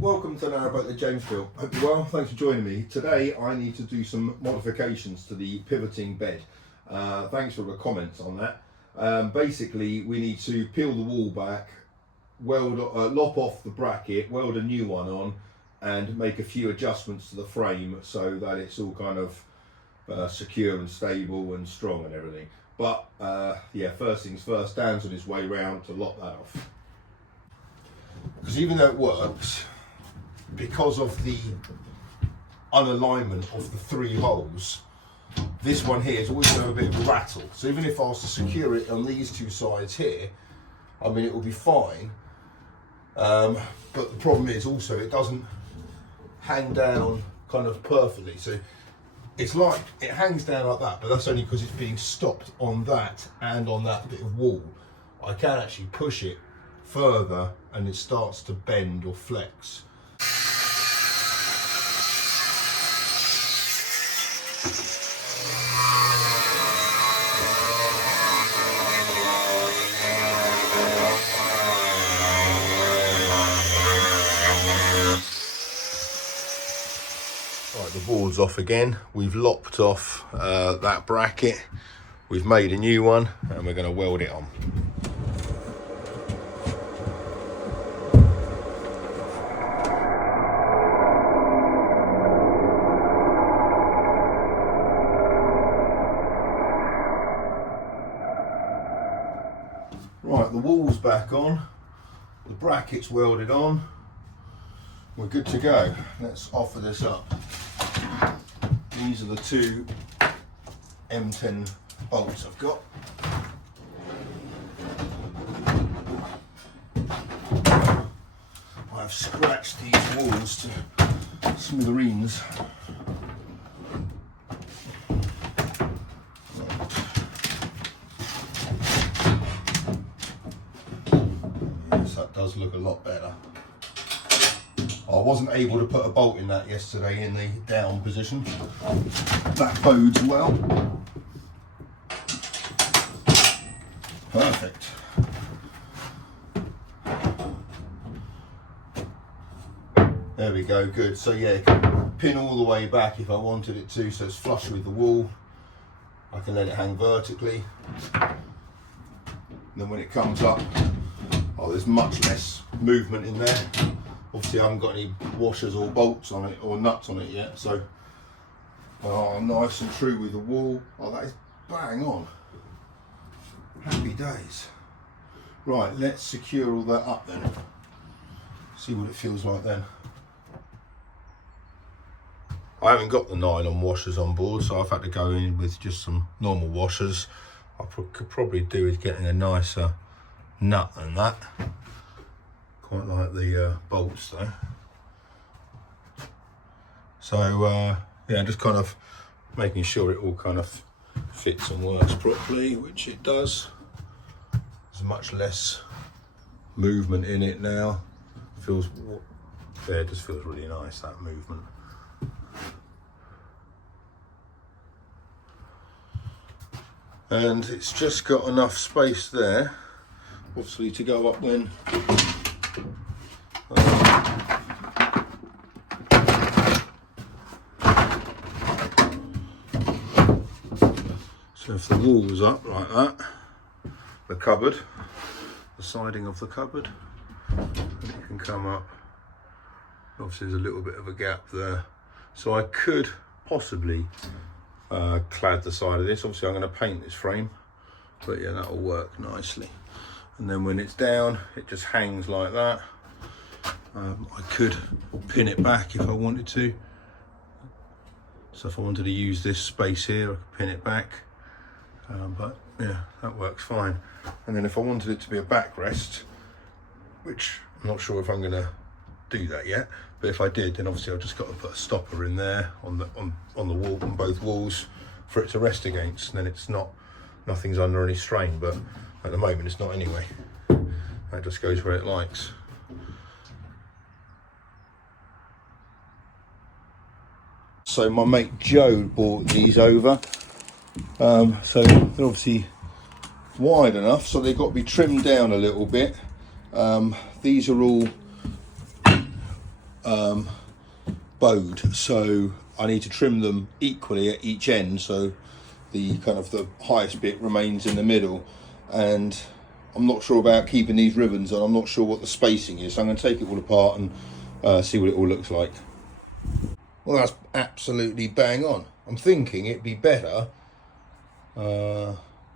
Welcome to Narrowboat the Jamesville. Hope you're well, thanks for joining me. Today I need to do some modifications to the pivoting bed. Thanks for the comments on that. Basically we need to peel the wall back, lop off the bracket, weld a new one on and make a few adjustments to the frame so that it's all kind of secure and stable and strong and everything. But yeah, first things first, Dan's on his way round to lop that off. Because even though it works, because of the unalignment of the three holes, this one here is always going to have a bit of a rattle. So even if I was to secure it on these two sides here, I mean it will be fine. But the problem is also it doesn't hang down kind of perfectly. So it's like it hangs down like that, but that's only because it's being stopped on that and on that bit of wall. I can actually push it further and it starts to bend or flex. Right, the board's off again. We've lopped off that bracket. We've made a new one and we're going to weld it on. Right, the wall's back on, the bracket's welded on, we're good to go. Let's offer this up. These are the two M10 bolts I've got. I've scratched these walls to smithereens. That does look a lot better. I wasn't able to put a bolt in that yesterday in the down position. That bodes well. Perfect. There we go, good. So yeah, it can pin all the way back if I wanted it to, so it's flush with the wall. I can let it hang vertically. And then when it comes up, oh, there's much less movement in there. Obviously I haven't got any washers or bolts on it or nuts on it yet, so nice and true with the wall. Oh, that is bang on. Happy days. Right, let's secure all that up then. See what it feels like then. I haven't got the nylon washers on board, so I've had to go in with just some normal washers. I could probably do with getting a nicer nut than that. Quite like the bolts though. So yeah, just kind of making sure it all kind of fits and works properly, which it does. There's much less movement in it now. Feels, yeah, it just feels really nice, that movement. And it's just got enough space there, obviously, to go up when so if the wall was up like that, the cupboard, the siding of the cupboard, and it can come up. Obviously there's a little bit of a gap there, so I could possibly clad the side of this. Obviously I'm going to paint this frame, but yeah, that'll work nicely. And then when it's down, it just hangs like that. I could pin it back if I wanted to. So if I wanted to use this space here, I could pin it back. But yeah, that works fine. And then if I wanted it to be a backrest, which I'm not sure if I'm going to do that yet, but if I did, then obviously I've just got to put a stopper in there on the wall, on both walls, for it to rest against. And then it's not, nothing's under any strain, but at the moment it's not anyway. That just goes where it likes. So my mate Joe brought these over. So they're obviously wide enough, so they've got to be trimmed down a little bit. These are all bowed, so I need to trim them equally at each end, so the kind of the highest bit remains in the middle. And I'm not sure about keeping these ribbons on. I'm not sure what the spacing is, so I'm going to take it all apart and see what it all looks like. Well, that's absolutely bang on. I'm thinking it'd be better,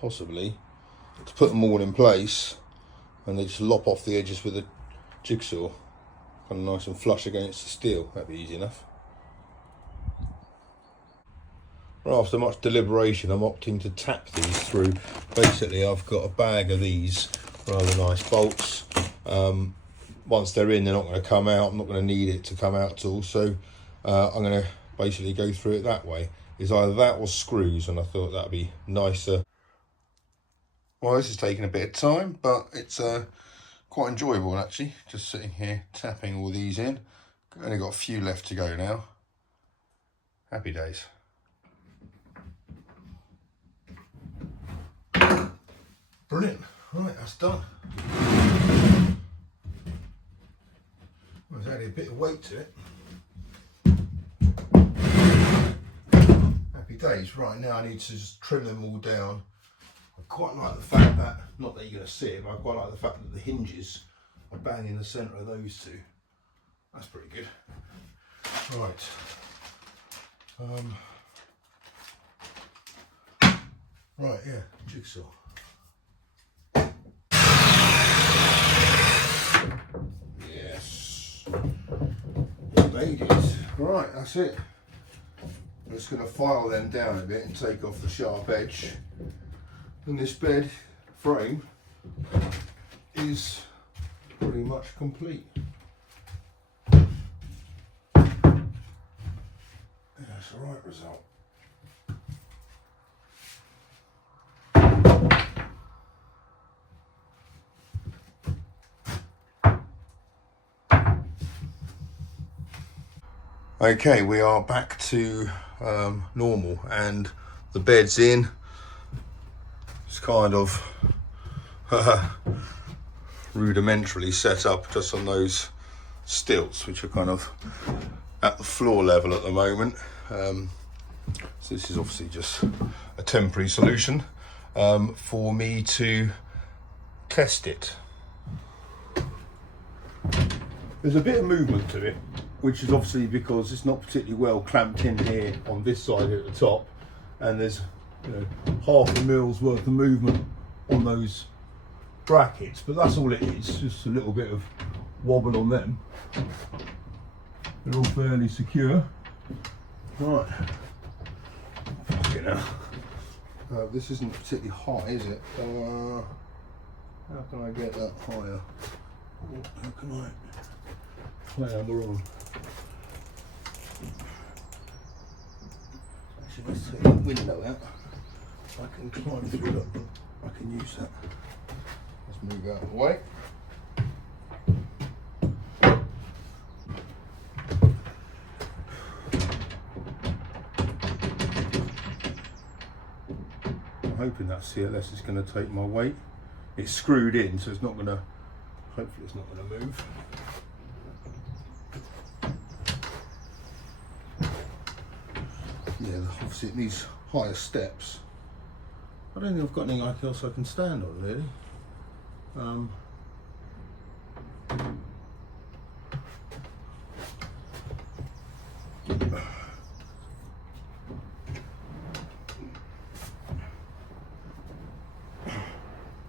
possibly, to put them all in place and they just lop off the edges with a jigsaw, kind of nice and flush against the steel. That'd be easy enough. Well, after much deliberation, I'm opting to tap these through. Basically, I've got a bag of these rather nice bolts. Once they're in, they're not going to come out. I'm not going to need it to come out at all, so I'm going to basically go through it that way. It's either that or screws, and I thought that'd be nicer. Well, this is taking a bit of time, but it's quite enjoyable actually, just sitting here tapping all these in. Only got a few left to go now. Happy days. Brilliant. Right, that's done. Well, there's only a bit of weight to it. Happy days. Right, now I need to just trim them all down. I quite like the fact that, not that you're going to see it, but I quite like the fact that the hinges are bang in the centre of those two. That's pretty good. Right. Right, yeah, jigsaw. Yes. Made it. Right, that's it. I'm just going to file them down a bit and take off the sharp edge. And this bed frame is pretty much complete. That's the right result. Okay, we are back to normal, and the bed's in. It's kind of rudimentarily set up just on those stilts, which are kind of at the floor level at the moment. So this is obviously just a temporary solution for me to test it. There's a bit of movement to it, which is obviously because it's not particularly well clamped in here on this side at the top, and there's half a mill's worth of movement on those brackets, but that's all it is, just a little bit of wobble on them. They're all fairly secure. Right, fucking hell. This isn't particularly high, is it? So how can I get that higher? How can I clamber on? Actually, let's take the window out. I can climb through it. I can use that. Let's move out of the way. I'm hoping that CLS is going to take my weight. It's screwed in, so it's not going to, hopefully it's not going to move. Yeah, obviously it needs higher steps. I don't think I've got anything else I can stand on, really.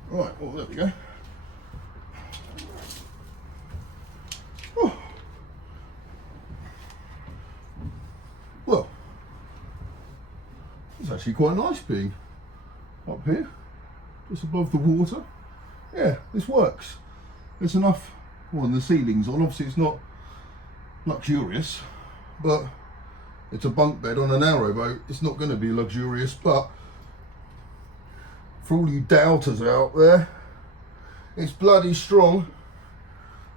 Right, well, there we go. Oh. Well, it's actually quite nice being up here, just above the water. Yeah, this works. There's enough, well, the ceiling's on. Obviously it's not luxurious, but it's a bunk bed on a narrowboat. It's not going to be luxurious, but for all you doubters out there, it's bloody strong.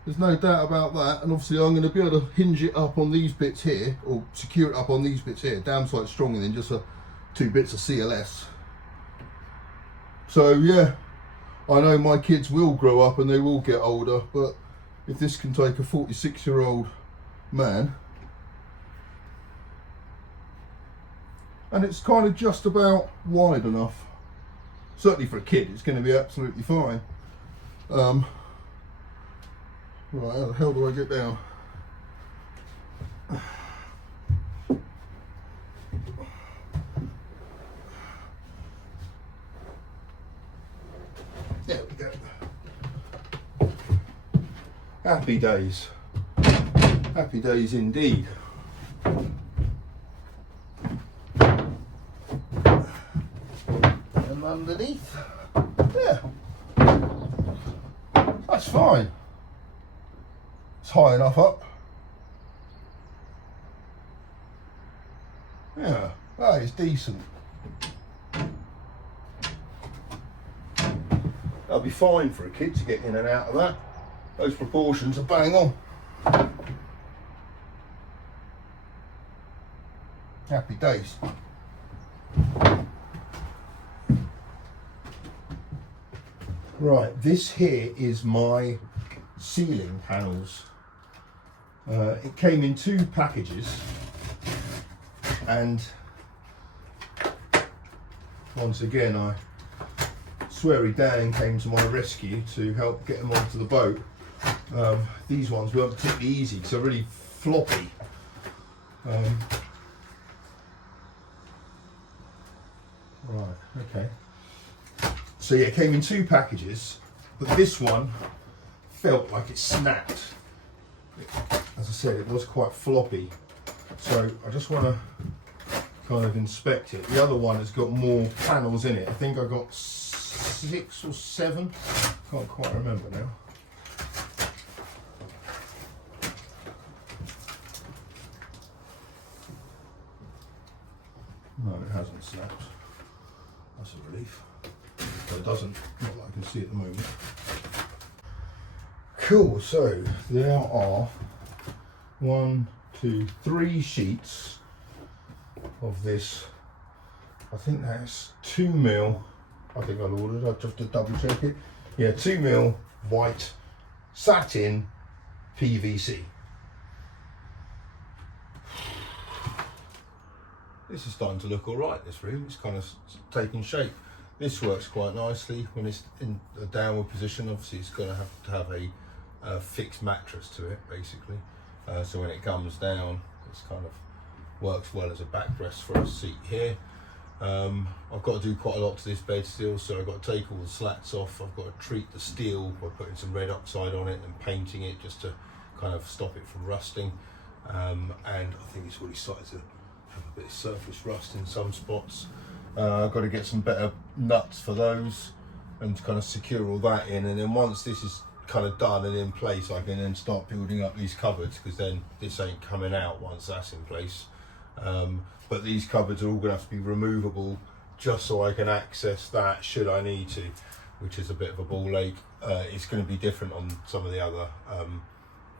There's no doubt about that. And obviously I'm going to be able to hinge it up on these bits here, or secure it up on these bits here. Damn sight stronger than just two bits of CLS. So yeah, I know my kids will grow up and they will get older, but if this can take a 46-year-old man. And it's kind of just about wide enough. Certainly for a kid, it's going to be absolutely fine. Right, how the hell do I get down? There we go. Happy days. Happy days indeed. And underneath, yeah, that's fine. It's high enough up. Yeah, that is decent. That'll be fine for a kid to get in and out of that. Those proportions are bang on. Happy days. Right, this here is my ceiling panels. It came in 2 packages, and once again I sweary Dan came to my rescue to help get them onto the boat. These ones weren't particularly easy because they're really floppy. Right, okay. So yeah, it came in 2 packages, but this one felt like it snapped. As I said, it was quite floppy. So I just want to kind of inspect it. The other one has got more panels in it. I think I got 6 or 7. Can't quite remember now. No, it hasn't snapped. That's a relief. But it doesn't, not that I can see at the moment. Cool, so there are 1, 2, 3 sheets of this. I think that's 2mm. I think I'll order it, I'll just to double check it. Yeah, 2mm white satin PVC. This is starting to look all right, this room. It's kind of taking shape. This works quite nicely when it's in a downward position. Obviously it's going to have a fixed mattress to it, basically. So when it comes down, it's kind of works well as a backrest for a seat here. I've got to do quite a lot to this bed still, so I've got to take all the slats off. I've got to treat the steel by putting some red oxide on it and painting it just to kind of stop it from rusting. And I think it's already started to have a bit of surface rust in some spots. I've got to get some better nuts for those and kind of secure all that in, and then once this is kind of done and in place, I can then start building up these cupboards, because then this ain't coming out once that's in place. But these cupboards are all going to have to be removable just so I can access that should I need to, which is a bit of a ball ache. It's going to be different on some of the other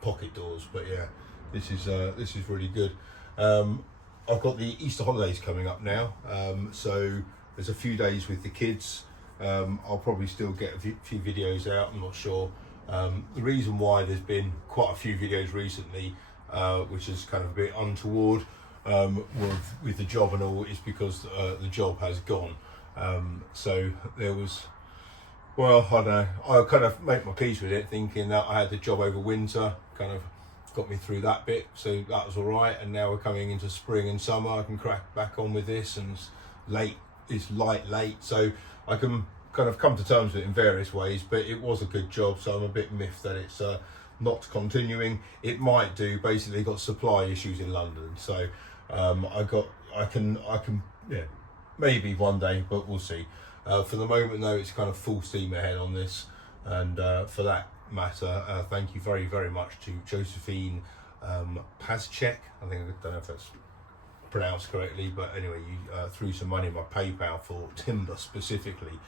pocket doors, but yeah, this is really good. I've got the Easter holidays coming up now, so there's a few days with the kids. I'll probably still get a few videos out, I'm not sure. The reason why there's been quite a few videos recently, which is kind of a bit untoward, with the job and all, is because the job has gone. So there was, well, I don't know, I kind of make my peace with it, thinking that I had the job over winter, kind of got me through that bit, so that was all right. And now we're coming into spring and summer, I can crack back on with this, and it's late, so I can kind of come to terms with it in various ways. But it was a good job, so I'm a bit miffed that it's not continuing. It might do. Basically got supply issues in London, so I can yeah, maybe one day, but we'll see. For the moment though, it's kind of full steam ahead on this, and for that matter, thank you very, very much to Josephine Pazchek. I don't know if that's pronounced correctly, but anyway, you threw some money in my PayPal for timber specifically,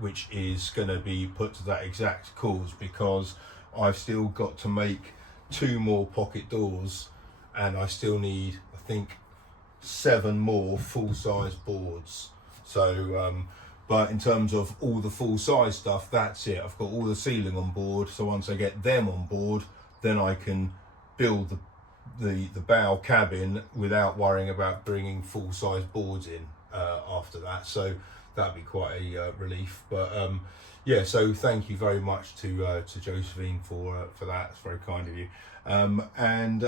which is going to be put to that exact cause, because I've still got to make 2 more pocket doors, and I still need, I think, 7 more full-size boards. So but in terms of all the full-size stuff, that's it. I've got all the ceiling on board, so once I get them on board, then I can build the the bow cabin without worrying about bringing full-size boards in after that. So that'd be quite a relief. But yeah, so thank you very much to Josephine for that. It's very kind of you. And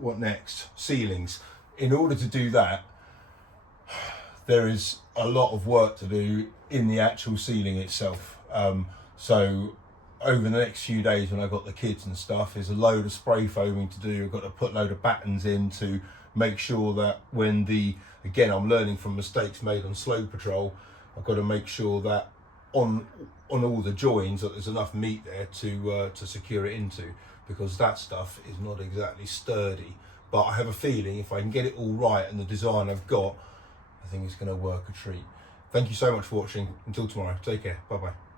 what next? Ceilings. In order to do that, there is a lot of work to do in the actual ceiling itself. So over the next few days when I've got the kids and stuff, there's a load of spray foaming to do. I've got to put a load of battens in to make sure that when again, I'm learning from mistakes made on slow patrol, I've got to make sure that on all the joins that there's enough meat there to secure it into, because that stuff is not exactly sturdy. But I have a feeling if I can get it all right and the design I've got, I think it's going to work a treat. Thank you so much for watching. Until tomorrow, take care. Bye bye.